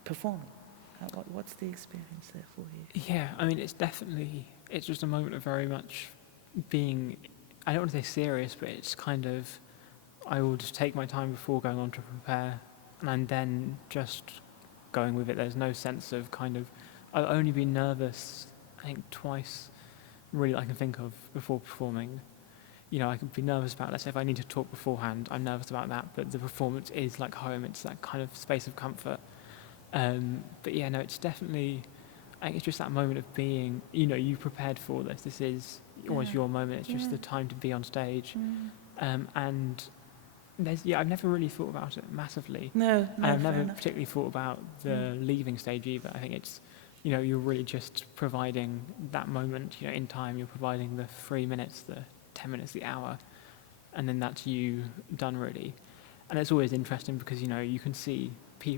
performing? What's the experience there for you? Yeah, it's just a moment of very much being, I don't want to say serious, but it's kind of, I will just take my time before going on to prepare, and then just going with it. There's no sense of kind of, I've only been nervous, I think twice, really, I can think of before performing. I can be nervous about, let's say if I need to talk beforehand, I'm nervous about that, but the performance is like home, it's that kind of space of comfort. But yeah, no, it's definitely, I think it's just that moment of being, you prepared for this. This is almost your moment. It's just the time to be on stage. And I've never really thought about it massively. No, and I've never enough. particularly thought about the leaving stage either. I think it's, you're really just providing that moment, in time. You're providing the 3 minutes, the 10 minutes, the hour, and then that's you done, really. And it's always interesting because, you can see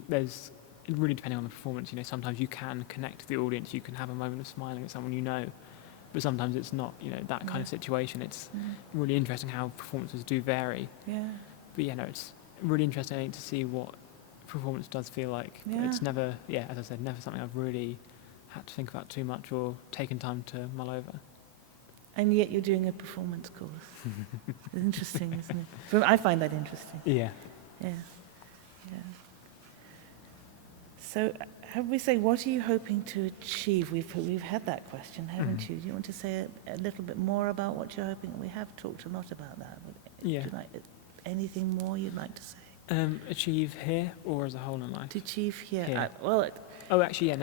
there's, really depending on the performance, sometimes you can connect to the audience, you can have a moment of smiling at someone but sometimes it's not, that kind of situation. It's really interesting how performances do vary. Yeah. But it's really interesting, I think, to see what performance does feel like. Yeah. It's never, as I said, never something I've really had to think about too much or taken time to mull over. And yet you're doing a performance course. It's interesting, isn't it? I find that interesting. Yeah. Yeah. So, have we say, what are you hoping to achieve? We've had that question, haven't you? Do you want to say a little bit more about what you're hoping? We have talked a lot about that. Yeah. Would you like anything more you'd like to say? Achieve here or as a whole in life? To achieve here. Here.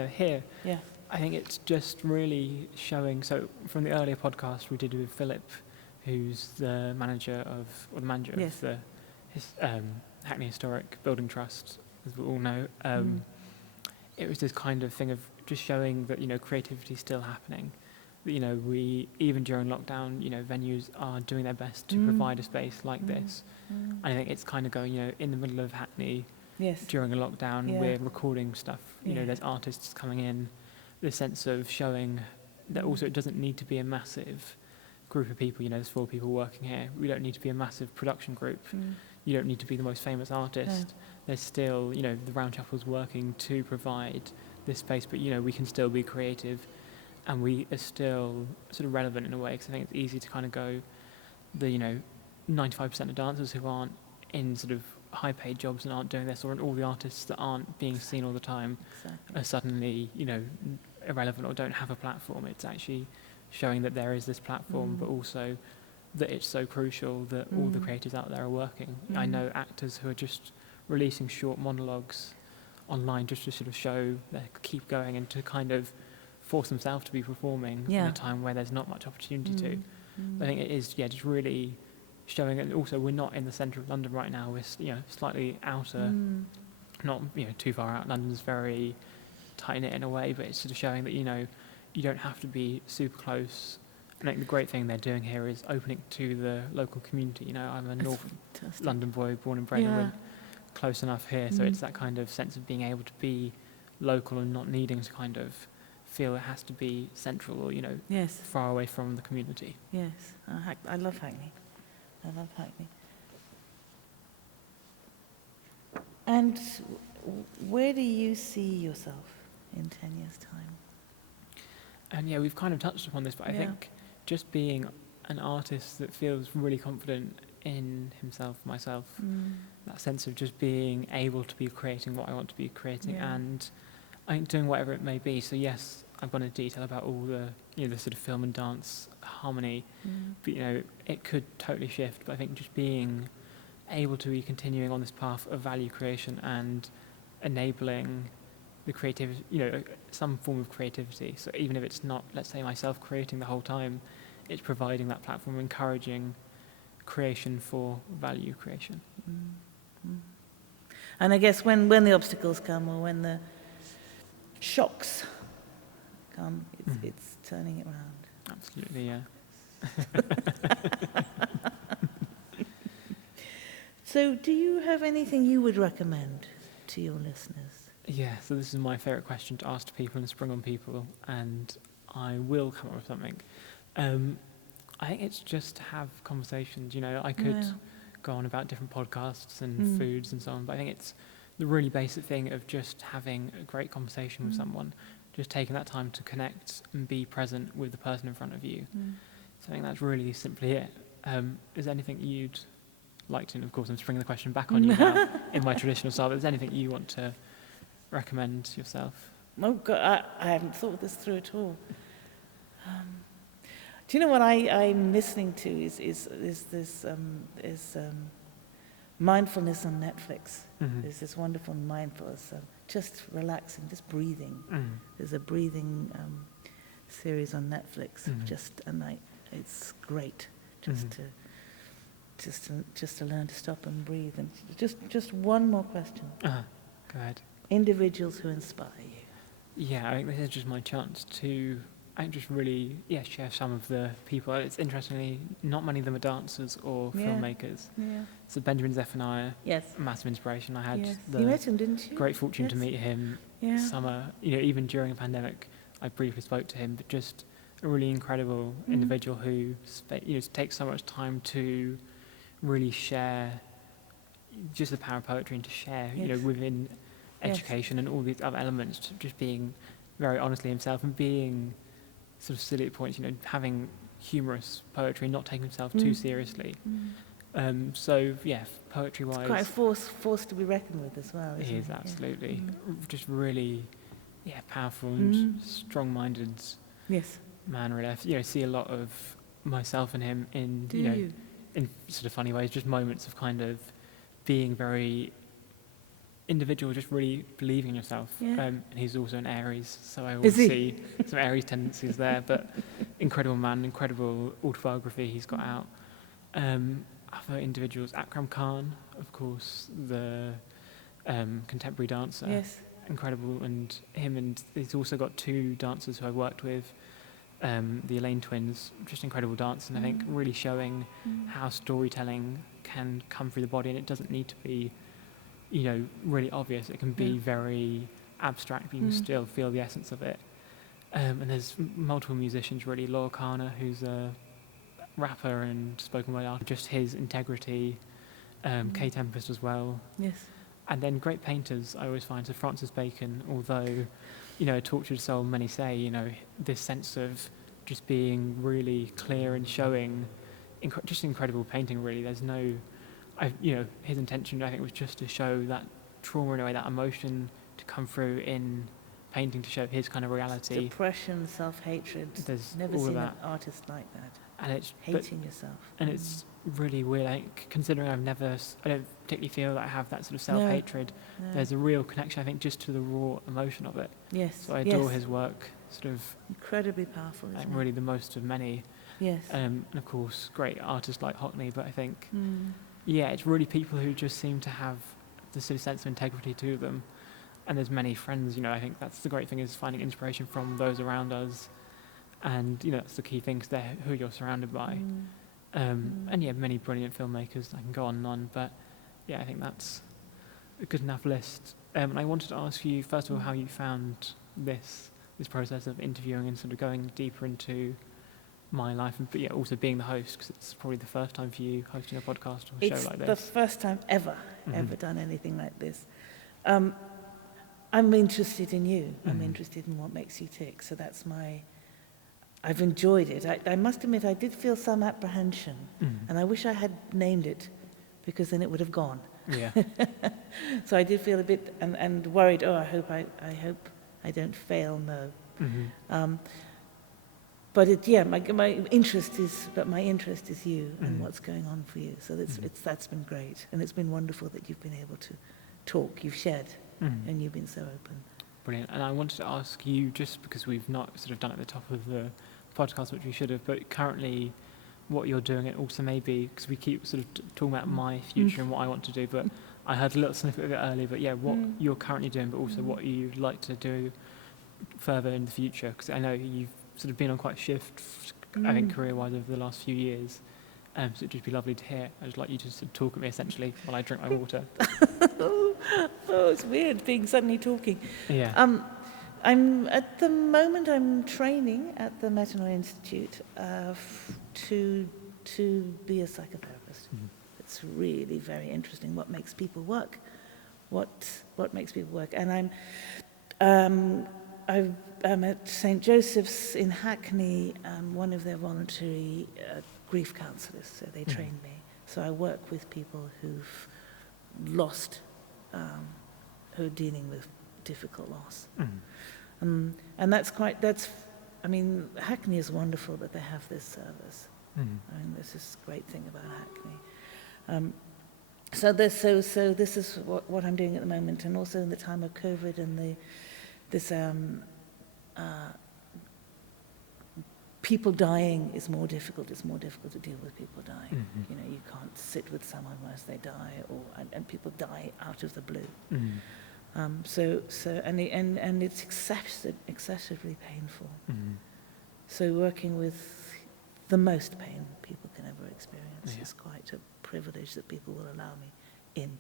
Here. Yeah. I think it's just really showing. So from the earlier podcast we did with Philip, who's the manager of the Hackney Historic Building Trust, as we all know. It was this kind of thing of just showing that creativity is still happening. That, we even during lockdown, venues are doing their best to provide a space like this. And I think it's kind of going, in the middle of Hackney. Yes. During a lockdown, we're recording stuff. There's artists coming in. The sense of showing that also it doesn't need to be a massive group of people. There's 4 people working here. We don't need to be a massive production group. You don't need to be the most famous artist. No. There's still, the Round Chapel's working to provide this space, but we can still be creative, and we are still sort of relevant in a way. Because I think it's easy to kind of go, the 95% of dancers who aren't in sort of high-paid jobs and aren't doing this, or all the artists that aren't being seen all the time, are suddenly, irrelevant or don't have a platform. It's actually showing that there is this platform, but also that it's so crucial that all the creators out there are working. I know actors who are just releasing short monologues online just to sort of show they keep going and to kind of force themselves to be performing in a time where there's not much opportunity to. I think it is, just really showing, and also we're not in the centre of London right now. We're slightly outer, not too far out. London's very tight knit in a way, but it's sort of showing that you don't have to be super close. And I think the great thing they're doing here is opening to the local community. I'm a North Fantastic. London boy, born and bred, and we're close enough here, so it's that kind of sense of being able to be local and not needing to kind of feel it has to be central or Yes. far away from the community. Yes. I love Hackney. And where do you see yourself in 10 years' time? And we've kind of touched upon this, but I think just being an artist that feels really confident in himself, myself, that sense of just being able to be creating what I want to be creating, and I think doing whatever it may be. So yes, I've gone into detail about all the the sort of film and dance harmony, but it could totally shift. But I think just being able to be continuing on this path of value creation and enabling the creativity, some form of creativity. So even if it's not, let's say, myself creating the whole time, it's providing that platform, encouraging creation for value creation. And I guess when the obstacles come or when the shocks come, it's turning it around. Absolutely, yeah. So do you have anything you would recommend to your listeners? Yeah, so this is my favourite question to ask to people and spring on people, and I will come up with something. I think it's just to have conversations. I could go on about different podcasts and foods and so on, but I think it's the really basic thing of just having a great conversation with someone, just taking that time to connect and be present with the person in front of you. So I think that's really simply it. Is there anything you'd like to, and of course I'm springing the question back on you now in my traditional style, but is there anything you want to recommend yourself? Oh God, I haven't thought this through at all. Do you know what I'm listening to is this mindfulness on Netflix. There's this wonderful mindfulness, just relaxing, just breathing. There's a breathing series on Netflix. It's great just to learn to stop and breathe. And just one more question. Go ahead. Individuals who inspire you. Yeah, I think this is just my chance to just really share some of the people. It's interestingly, not many of them are dancers or filmmakers. Yeah. So Benjamin Zephaniah, massive inspiration. I had you met him, didn't you? Great fortune to meet him summer. Even during a pandemic, I briefly spoke to him, but just a really incredible individual who takes so much time to really share just the power of poetry and to share, within education and all these other elements, to just being very honestly himself and being sort of silly at points, having humorous poetry, not taking himself too seriously. So poetry-wise, it's quite a force to be reckoned with as well. He is absolutely just really, powerful and strong-minded. Yes. Man, really. I see a lot of myself and him in in sort of funny ways, just moments of kind of being very individual, just really believing in yourself. And he's also an Aries, so I always see some Aries tendencies there, but incredible man, incredible autobiography he's got out. Other individuals, Akram Khan, of course, the contemporary dancer, incredible, and he's also got two dancers who I've worked with, the Elaine twins, just incredible dance, and I think really showing how storytelling can come through the body, and it doesn't need to be really obvious. It can be very abstract, but you can still feel the essence of it. And there's multiple musicians, really. Laura Kana, who's a rapper and spoken word artist, just his integrity. Kay Tempest as well. Yes. And then great painters, I always find. So Francis Bacon, although, a tortured soul, many say, this sense of just being really clear and showing just incredible painting, really. There's no... his intention, I think, was just to show that trauma in a way, that emotion to come through in painting, to show his kind of reality. Depression, self-hatred. There's never all seen of that. An artist like that. And it's hating yourself. And it's really weird, considering I don't particularly feel that I have that sort of self-hatred. No. There's a real connection, I think, just to the raw emotion of it. Yes. So I adore his work, sort of... Incredibly powerful, isn't it? Really the most of many. Yes. And of course, great artists like Hockney, but I think, Mm. yeah, it's really people who just seem to have this sort of sense of integrity to them. And there's many friends, I think that's the great thing, is finding inspiration from those around us. And, that's the key thing, because they're who you're surrounded by. And yeah, many brilliant filmmakers, I can go on and on, but yeah, I think that's a good enough list. And I wanted to ask you, first of all, how you found this process of interviewing and sort of going deeper into my life, but yeah, also being the host, because it's probably the first time for you hosting a podcast or a show like this. It's the first time ever done anything like this. I'm interested in you. I'm interested in what makes you tick. So that's I've enjoyed it. I must admit, I did feel some apprehension, and I wish I had named it, because then it would have gone. Yeah. So I did feel a bit and worried. Oh, I hope I don't fail. No. But my interest is you and what's going on for you. So that's been great, and it's been wonderful that you've been able to talk. You've shared, and you've been so open. Brilliant. And I wanted to ask you, just because we've not sort of done it at the top of the podcast, which we should have, but currently what you're doing, and also maybe, because we keep sort of talking about my future and what I want to do, but I heard a little snippet of it earlier, but yeah, what you're currently doing, but also what you'd like to do further in the future, because I know you've sort of been on quite a shift, I think, career-wise over the last few years. So it'd just be lovely to hear. I'd just like you to sort of talk at me, essentially, while I drink my water. It's weird being suddenly talking. Yeah. At the moment I'm training at the Metanoia Institute to be a psychotherapist. It's really very interesting what makes people work, what makes people work. And I'm at St. Joseph's in Hackney, one of their voluntary grief counsellors, so they train me. So I work with people who've lost, who are dealing with difficult loss. And Hackney is wonderful that they have this service. This is a great thing about Hackney. So this is what I'm doing at the moment, and also in the time of COVID and people dying is more difficult. It's more difficult to deal with people dying. You can't sit with someone whilst they die, and people die out of the blue. And it's excessively painful. So working with the most pain people can ever experience is quite a privilege that people will allow me in.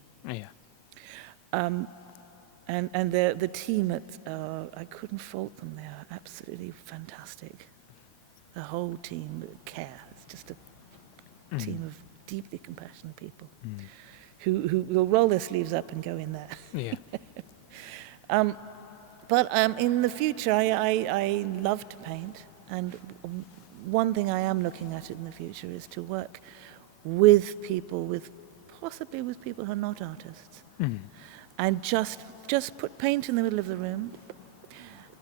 And the team I couldn't fault them. They are absolutely fantastic. The whole team care. It's just a team of deeply compassionate people who will roll their sleeves up and go in there. But in the future, I love to paint, and one thing I am looking at in the future is to work with people, possibly with people who are not artists, and just put paint in the middle of the room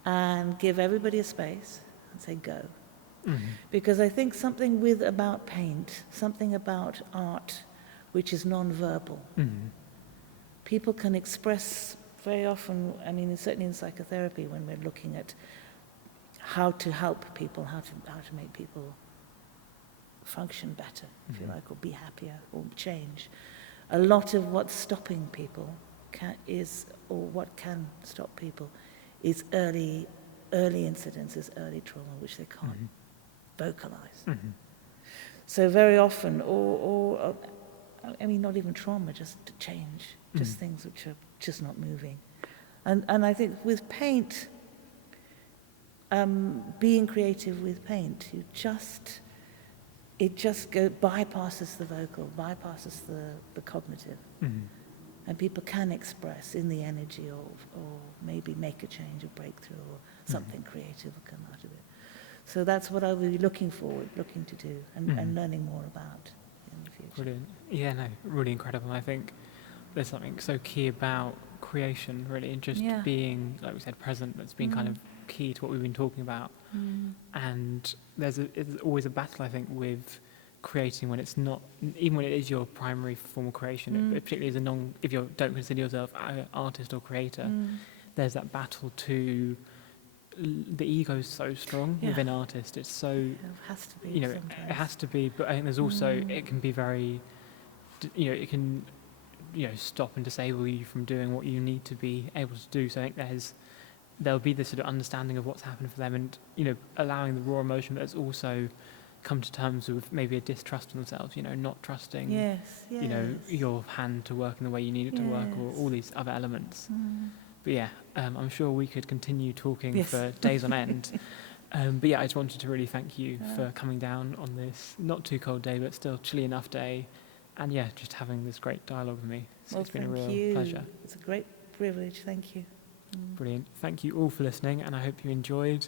and give everybody a space and say go. Because I think something about paint, something about art, which is non-verbal. People can express very often, certainly in psychotherapy, when we're looking at how to help people, how to make people function better, if you like, or be happier, or change. A lot of what's stopping people what can stop people is early incidences, early trauma, which they can't vocalize. So very often, not even trauma, just change, just things which are just not moving. And I think with paint, being creative with paint, it just bypasses the vocal, bypasses the cognitive. And people can express in the energy or maybe make a change, a breakthrough, or something creative will come out of it. So that's what I will be looking to do and learning more about in the future. Brilliant. Yeah, no, really incredible. I think there's something so key about creation, really, and just being, like we said, present. That's been kind of key to what we've been talking about. And there's always a battle, I think, with creating when it's not, even when it is your primary form of creation, particularly as if you don't consider yourself an artist or creator, there's that battle to the ego is so strong Yeah. within artists. It's so, It has to be you know, sometimes. it has to be, but I think there's also, it can be very, it can, stop and disable you from doing what you need to be able to do. So I think there'll be this sort of understanding of what's happened for them, and, allowing the raw emotion, but it's also come to terms with maybe a distrust in themselves, not trusting, Yes, yes. your hand to work in the way you need it to work, or all these other elements. But yeah, I'm sure we could continue talking Yes. for days on end. But yeah, I just wanted to really thank you for coming down on this not too cold day, but still chilly enough day. And yeah, just having this great dialogue with me. So Well, it's been a thank real you. pleasure. It's a great privilege. Thank you. Brilliant. Thank you all for listening, and I hope you enjoyed.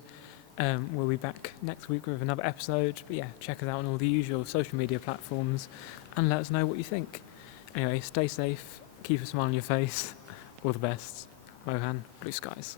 We'll be back next week with another episode. But yeah, check us out on all the usual social media platforms and let us know what you think. Anyway, stay safe, keep a smile on your face. All the best. Mohan, blue skies.